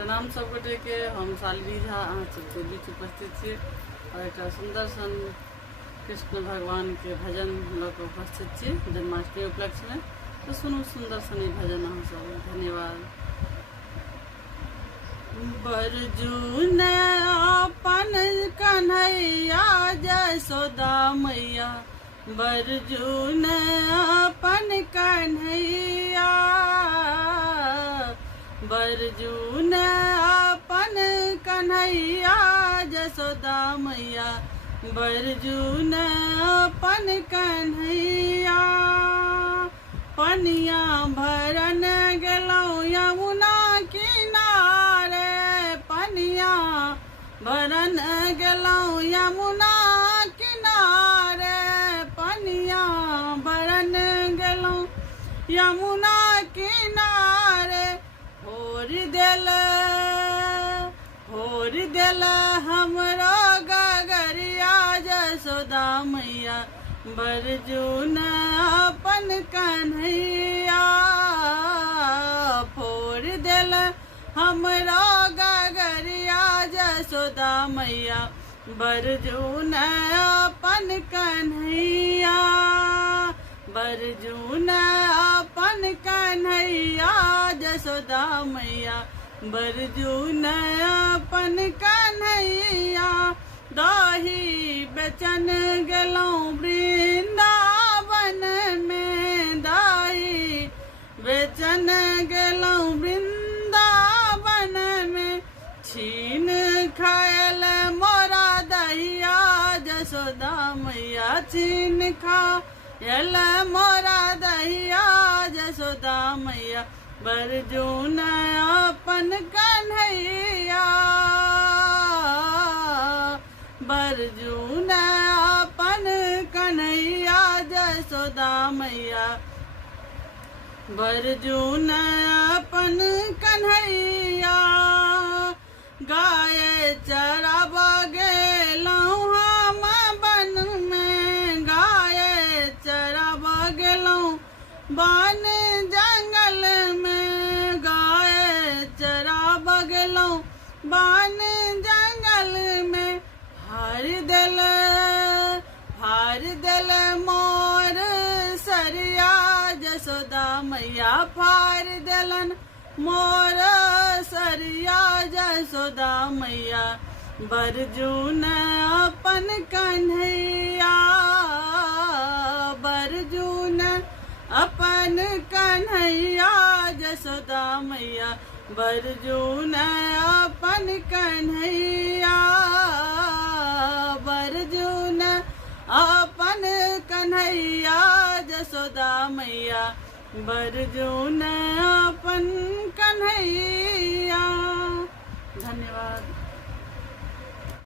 प्रणाम सब गोटे के। हम शालिनी झा अहाँ सबके बीच उपस्थित छी और एक सुंदर सन कृष्ण भगवान के भजन लऽ कऽ उपस्थित छी जन्माष्टमी उपलक्ष्य में। तो सुनू सुंदर सन ई भजन अहाँ सब। धन्यवाद। बरजून अपन कन्हैया जसोदा मैया, बरजून अपन कन्हैया, बरजून अपन कन्हैया जसोदा मैया, बरजून अपन कन्हैया। पनिया भरन गेलौं यमुना किनारे, पनिया भरन गेलौं यमुना किनारे, पनिया भरन गेलौं यमुना किनारे। होर देल हमरो गगरिया जसोदा मैया, बरजून अपन कन्हैया। फोर देल हमरो गगरिया जसोदा मैया, बरजून अपन कन्हैया, बरजून अपन कन्हैया जसोदा मैया, बरजून अपन कन्हैया। दही बेचन गेलौं वृंदावन में, दही बेचन गेलौं वृंदावन में। छीन खायल मोरा दहिया जसोदा मैया, छीन खायल मोरा दहिया जसोदा मैया, बरजून अपन कन्हैया, बरजून अपन कन्हैया जसोदा मैया, बरजून अपन कन्हैया। गाय चराब गेलौं हम बन में, गाय चराब गेलौं बन जंगल में, गाय चराब गेलौं बन जंगल में। हार दिल मोर सरिया जसोदा मैया, फार दिलन मोर सरिया जसोदा मैया, बरजून अपन कन्हैया, बरजून अपन कन्हैया जसोदा मैया, बरजून अपन कन्हैया, बरजून अपन कन्हैया जसोदा मैया, बरजून अपन